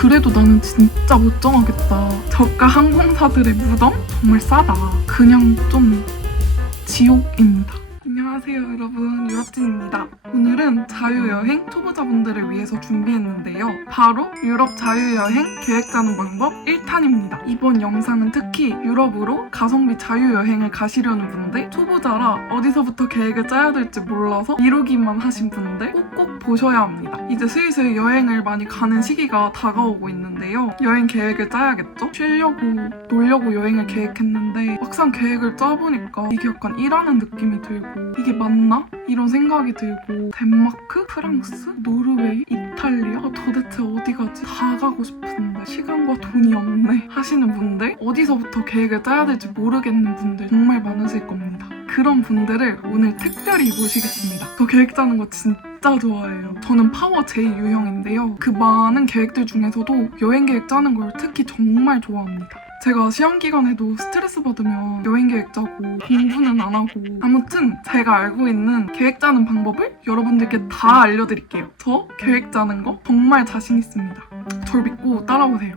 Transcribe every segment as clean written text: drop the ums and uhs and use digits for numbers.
그래도 나는 진짜 못 정하겠다. 저가 항공사들의 무덤? 정말 싸다. 그냥 좀 지옥입니다. 안녕하세요 여러분, 유럽진입니다. 오늘은 자유여행 초보자분들을 위해서 준비했는데요. 바로 유럽 자유여행 계획 짜는 방법 1탄입니다. 이번 영상은 특히 유럽으로 가성비 자유여행을 가시려는 분들, 초보자라 어디서부터 계획을 짜야 될지 몰라서 미루기만 하신 분들 꼭꼭 보셔야 합니다. 이제 슬슬 여행을 많이 가는 시기가 다가오고 있는데요. 여행 계획을 짜야겠죠? 쉬려고 놀려고 여행을 계획했는데 막상 계획을 짜보니까 이게 약간 일하는 느낌이 들고 이게 맞나? 이런 생각이 들고 덴마크, 프랑스, 노르웨이, 이탈리아 도대체 어디 가지? 다 가고 싶은데 시간과 돈이 없네 하시는 분들, 어디서부터 계획을 짜야 될지 모르겠는 분들 정말 많으실 겁니다. 그런 분들을 오늘 특별히 모시겠습니다. 저 계획 짜는 거 진짜 좋아해요. 저는 파워 J 유형인데요. 그 많은 계획들 중에서도 여행 계획 짜는 걸 특히 정말 좋아합니다. 제가 시험 기간에도 스트레스 받으면 여행 계획 짜고 공부는 안 하고, 아무튼 제가 알고 있는 계획 짜는 방법을 여러분들께 다 알려드릴게요. 저 계획 짜는 거 정말 자신 있습니다. 저를 믿고 따라오세요.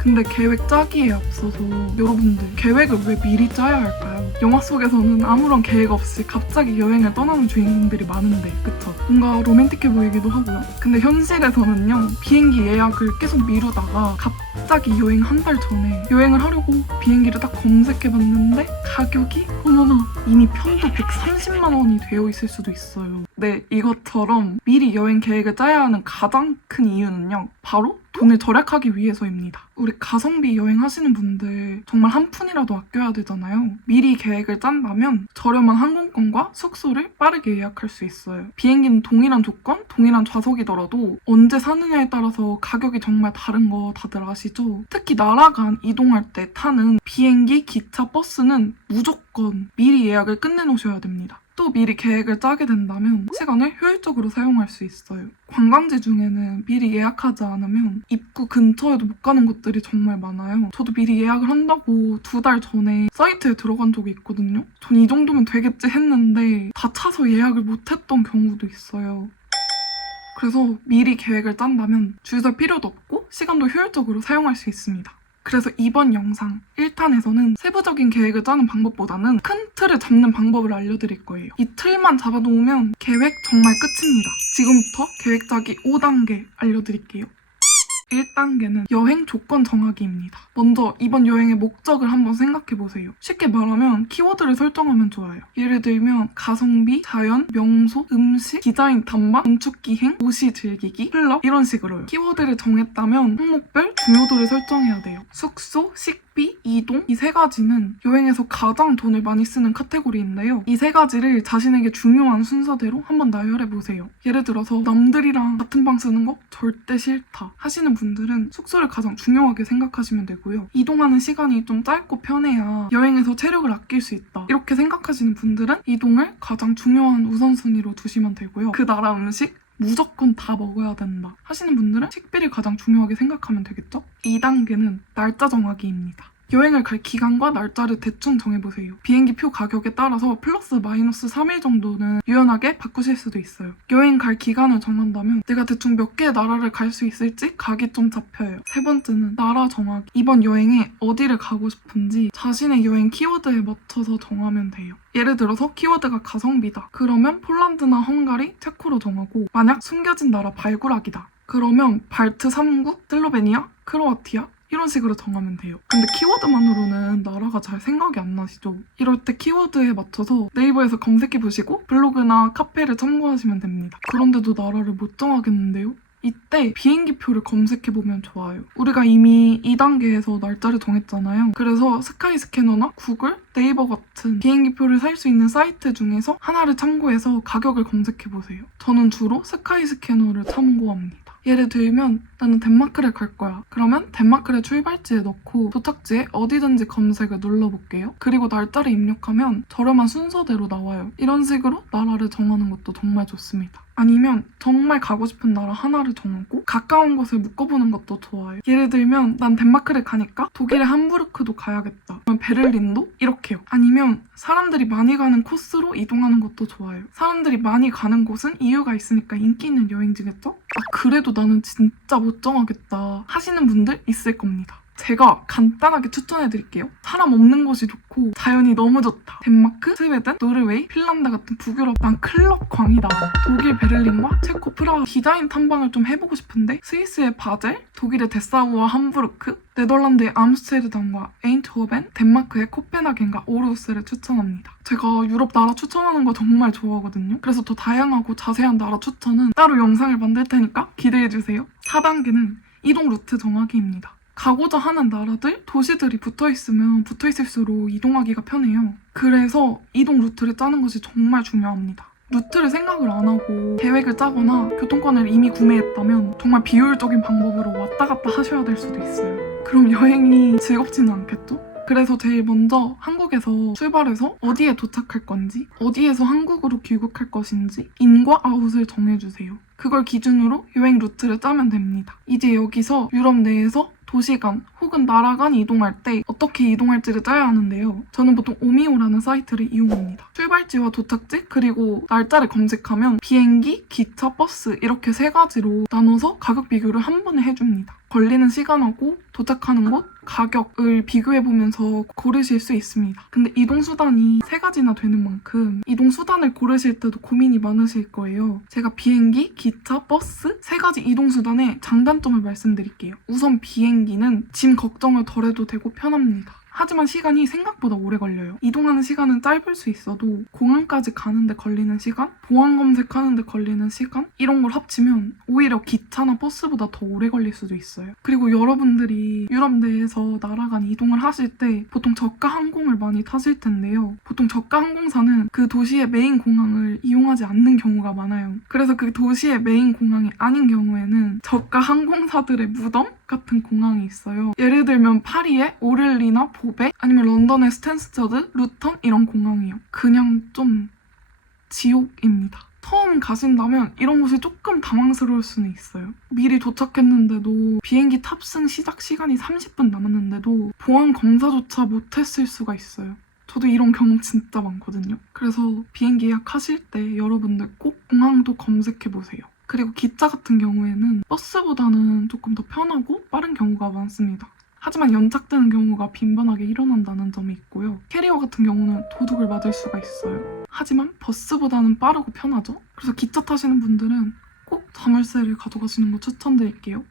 근데 계획 짜기에 앞서서 여러분들 계획을 왜 미리 짜야 할까요? 영화 속에서는 아무런 계획 없이 갑자기 여행을 떠나는 주인공들이 많은데, 그쵸? 뭔가 로맨틱해 보이기도 하고요. 근데 현실에서는요, 비행기 예약을 계속 미루다가 갑자기 여행 한 달 전에 여행을 하려고 비행기를 딱 검색해봤는데 가격이 어머나 이미 편도 130만 원이 되어 있을 수도 있어요. 네, 이것처럼 미리 여행 계획을 짜야 하는 가장 큰 이유는요, 바로 돈을 절약하기 위해서입니다. 우리 가성비 여행하시는 분들 정말 한 푼이라도 아껴야 되잖아요. 미리 계획을 짠다면 저렴한 항공권과 숙소를 빠르게 예약할 수 있어요. 비행기는 동일한 조건, 동일한 좌석이더라도 언제 사느냐에 따라서 가격이 정말 다른 거 다들 아시죠? 특히 나라 간 이동할 때 타는 비행기, 기차, 버스는 무조건 미리 예약을 끝내놓으셔야 됩니다. 또 미리 계획을 짜게 된다면 시간을 효율적으로 사용할 수 있어요. 관광지 중에는 미리 예약하지 않으면 입구 근처에도 못 가는 곳들이 정말 많아요. 저도 미리 예약을 한다고 2달 전에 사이트에 들어간 적이 있거든요. 전 이 정도면 되겠지 했는데 다 차서 예약을 못했던 경우도 있어요. 그래서 미리 계획을 짠다면 줄 설 필요도 없고 시간도 효율적으로 사용할 수 있습니다. 그래서 이번 영상 1탄에서는 세부적인 계획을 짜는 방법보다는 큰 틀을 잡는 방법을 알려드릴 거예요. 이 틀만 잡아놓으면 계획 정말 끝입니다. 지금부터 계획 짜기 5단계 알려드릴게요. 1단계는 여행 조건 정하기입니다. 먼저 이번 여행의 목적을 한번 생각해보세요. 쉽게 말하면 키워드를 설정하면 좋아요. 예를 들면 가성비, 자연, 명소, 음식, 디자인 탐방, 건축 기행, 도시 즐기기, 클럽 이런 식으로요. 키워드를 정했다면 항목별 중요도를 설정해야 돼요. 숙소, 식비, 이동 이 세 가지는 여행에서 가장 돈을 많이 쓰는 카테고리인데요. 이 세 가지를 자신에게 중요한 순서대로 한번 나열해보세요. 예를 들어서 남들이랑 같은 방 쓰는 거 절대 싫다 하시는 분들은 숙소를 가장 중요하게 생각하시면 되고요. 이동하는 시간이 좀 짧고 편해야 여행에서 체력을 아낄 수 있다 이렇게 생각하시는 분들은 이동을 가장 중요한 우선순위로 두시면 되고요. 그 나라 음식 무조건 다 먹어야 된다 하시는 분들은 식비를 가장 중요하게 생각하면 되겠죠? 2단계는 날짜 정하기입니다. 여행을 갈 기간과 날짜를 대충 정해보세요. 비행기표 가격에 따라서 플러스 마이너스 3일 정도는 유연하게 바꾸실 수도 있어요. 여행 갈 기간을 정한다면 내가 대충 몇 개의 나라를 갈 수 있을지 각이 좀 잡혀요. 세 번째는 나라 정하기. 이번 여행에 어디를 가고 싶은지 자신의 여행 키워드에 맞춰서 정하면 돼요. 예를 들어서 키워드가 가성비다. 그러면 폴란드나 헝가리, 체코로 정하고, 만약 숨겨진 나라 발굴하기다. 그러면 발트 3국, 슬로베니아, 크로아티아 이런 식으로 정하면 돼요. 근데 키워드만으로는 나라가 잘 생각이 안 나시죠? 이럴 때 키워드에 맞춰서 네이버에서 검색해보시고 블로그나 카페를 참고하시면 됩니다. 그런데도 나라를 못 정하겠는데요? 이때 비행기표를 검색해보면 좋아요. 우리가 이미 2단계에서 날짜를 정했잖아요. 그래서 스카이스캐너나 구글, 네이버 같은 비행기표를 살 수 있는 사이트 중에서 하나를 참고해서 가격을 검색해보세요. 저는 주로 스카이스캐너를 참고합니다. 예를 들면 나는 덴마크를 갈 거야. 그러면 덴마크를 출발지에 넣고 도착지에 어디든지 검색을 눌러볼게요. 그리고 날짜를 입력하면 저렴한 순서대로 나와요. 이런 식으로 나라를 정하는 것도 정말 좋습니다. 아니면 정말 가고 싶은 나라 하나를 정하고 가까운 곳을 묶어보는 것도 좋아요. 예를 들면 난 덴마크를 가니까 독일의 함부르크도 가야겠다. 그럼 베를린도? 이렇게요. 아니면 사람들이 많이 가는 코스로 이동하는 것도 좋아요. 사람들이 많이 가는 곳은 이유가 있으니까 인기 있는 여행지겠죠? 아, 그래도 나는 진짜 못 정하겠다 하시는 분들 있을 겁니다. 제가 간단하게 추천해드릴게요. 사람 없는 곳이 좋고 자연이 너무 좋다. 덴마크, 스웨덴, 노르웨이, 핀란드 같은 북유럽. 난 클럽 광이다. 독일 베를린과 체코 프라하 디자인 탐방을 좀 해보고 싶은데 스위스의 바젤, 독일의 데사우와 함부르크, 네덜란드의 암스테르담과 에인트호벤, 덴마크의 코펜하겐과 오르우스를 추천합니다. 제가 유럽 나라 추천하는 거 정말 좋아하거든요. 그래서 더 다양하고 자세한 나라 추천은 따로 영상을 만들 테니까 기대해주세요. 4단계는 이동 루트 정하기입니다. 가고자 하는 나라들, 도시들이 붙어있으면 붙어있을수록 이동하기가 편해요. 그래서 이동 루트를 짜는 것이 정말 중요합니다. 루트를 생각을 안 하고 계획을 짜거나 교통권을 이미 구매했다면 정말 비효율적인 방법으로 왔다 갔다 하셔야 될 수도 있어요. 그럼 여행이 즐겁지는 않겠죠? 그래서 제일 먼저 한국에서 출발해서 어디에 도착할 건지, 어디에서 한국으로 귀국할 것인지 인과 아웃을 정해주세요. 그걸 기준으로 여행 루트를 짜면 됩니다. 이제 여기서 유럽 내에서 도시 간 혹은 나라 간 이동할 때 어떻게 이동할지를 짜야 하는데요. 저는 보통 오미오라는 사이트를 이용합니다. 출발지와 도착지 그리고 날짜를 검색하면 비행기, 기차, 버스 이렇게 3가지로 나눠서 가격 비교를 한 번에 해줍니다. 걸리는 시간하고 도착하는 곳, 가격을 비교해보면서 고르실 수 있습니다. 근데 이동수단이 3가지나 되는 만큼 이동수단을 고르실 때도 고민이 많으실 거예요. 제가 비행기, 기차, 버스 3가지 이동수단의 장단점을 말씀드릴게요. 우선 비행기는 짐 걱정을 덜 해도 되고 편합니다. 하지만 시간이 생각보다 오래 걸려요. 이동하는 시간은 짧을 수 있어도 공항까지 가는데 걸리는 시간, 보안 검색하는데 걸리는 시간 이런 걸 합치면 오히려 기차나 버스보다 더 오래 걸릴 수도 있어요. 그리고 여러분들이 유럽 내에서 나라 간 이동을 하실 때 보통 저가 항공을 많이 타실 텐데요. 보통 저가 항공사는 그 도시의 메인 공항을 이용하지 않는 경우가 많아요. 그래서 그 도시의 메인 공항이 아닌 경우에는 저가 항공사들의 무덤 같은 공항이 있어요. 예를 들면 파리의 오를리나 보베 아니면 런던의 스탠스터드, 루턴 이런 공항이요. 그냥 좀 지옥입니다. 처음 가신다면 이런 곳이 조금 당황스러울 수는 있어요. 미리 도착했는데도 비행기 탑승 시작 시간이 30분 남았는데도 보안 검사조차 못했을 수가 있어요. 저도 이런 경험 진짜 많거든요. 그래서 비행기 예약하실 때 여러분들 꼭 공항도 검색해보세요. 그리고 기차 같은 경우에는 버스보다는 조금 더 편하고 빠른 경우가 많습니다. 하지만 연착되는 경우가 빈번하게 일어난다는 점이 있고요. 캐리어 같은 경우는 도둑을 맞을 수가 있어요. 하지만 버스보다는 빠르고 편하죠? 그래서 기차 타시는 분들은 꼭 자물쇠를 가져가시는 거 추천드릴게요.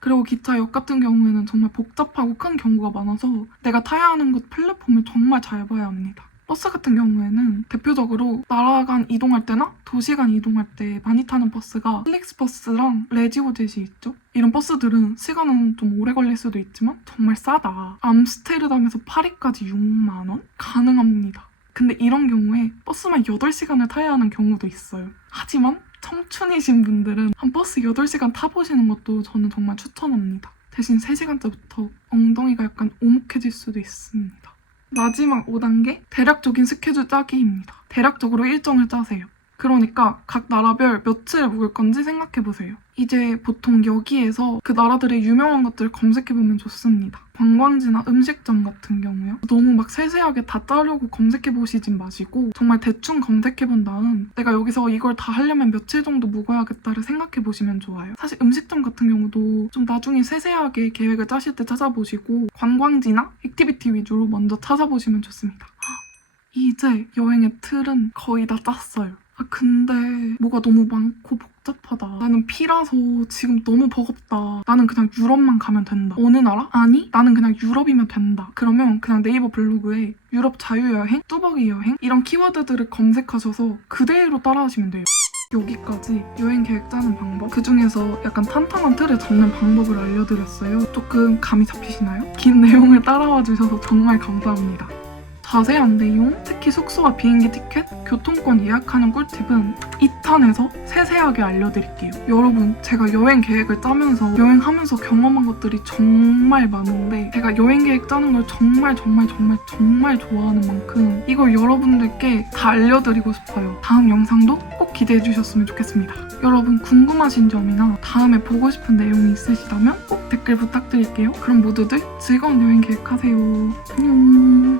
그리고 기차역 같은 경우에는 정말 복잡하고 큰 경우가 많아서 내가 타야 하는 곳 플랫폼을 정말 잘 봐야 합니다. 버스 같은 경우에는 대표적으로 나라 간 이동할 때나 도시 간 이동할 때 많이 타는 버스가 플릭스버스랑 레지오젯이 있죠. 이런 버스들은 시간은 좀 오래 걸릴 수도 있지만 정말 싸다. 암스테르담에서 파리까지 6만 원? 가능합니다. 근데 이런 경우에 버스만 8시간을 타야 하는 경우도 있어요. 하지만 청춘이신 분들은 한 버스 8시간 타보시는 것도 저는 정말 추천합니다. 대신 3시간째부터 엉덩이가 약간 오목해질 수도 있습니다. 마지막 5단계, 대략적인 스케줄 짜기입니다. 대략적으로 일정을 짜세요. 그러니까 각 나라별 며칠을 묵을 건지 생각해보세요. 이제 보통 여기에서 그 나라들의 유명한 것들을 검색해보면 좋습니다. 관광지나 음식점 같은 경우요. 너무 막 세세하게 다 짜려고 검색해보시진 마시고 정말 대충 검색해본 다음 내가 여기서 이걸 다 하려면 며칠 정도 묵어야겠다를 생각해보시면 좋아요. 사실 음식점 같은 경우도 좀 나중에 세세하게 계획을 짜실 때 찾아보시고 관광지나 액티비티 위주로 먼저 찾아보시면 좋습니다. 이제 여행의 틀은 거의 다 짰어요. 근데 뭐가 너무 많고 복잡하다. 나는 P라서 지금 너무 버겁다. 나는 그냥 유럽만 가면 된다. 어느 나라? 아니, 나는 그냥 유럽이면 된다. 그러면 그냥 네이버 블로그에 유럽 자유여행, 뚜벅이 여행 이런 키워드들을 검색하셔서 그대로 따라하시면 돼요. 여기까지 여행 계획 짜는 방법, 그중에서 약간 탄탄한 틀을 잡는 방법을 알려드렸어요. 조금 감이 잡히시나요? 긴 내용을 따라와 주셔서 정말 감사합니다. 자세한 내용, 특히 숙소와 비행기 티켓, 교통권 예약하는 꿀팁은 2탄에서 세세하게 알려드릴게요. 여러분, 제가 여행 계획을 짜면서 여행하면서 경험한 것들이 정말 많은데 제가 여행 계획 짜는 걸 정말 좋아하는 만큼 이걸 여러분들께 다 알려드리고 싶어요. 다음 영상도 꼭 기대해 주셨으면 좋겠습니다. 여러분, 궁금하신 점이나 다음에 보고 싶은 내용이 있으시다면 꼭 댓글 부탁드릴게요. 그럼 모두들 즐거운 여행 계획하세요. 안녕.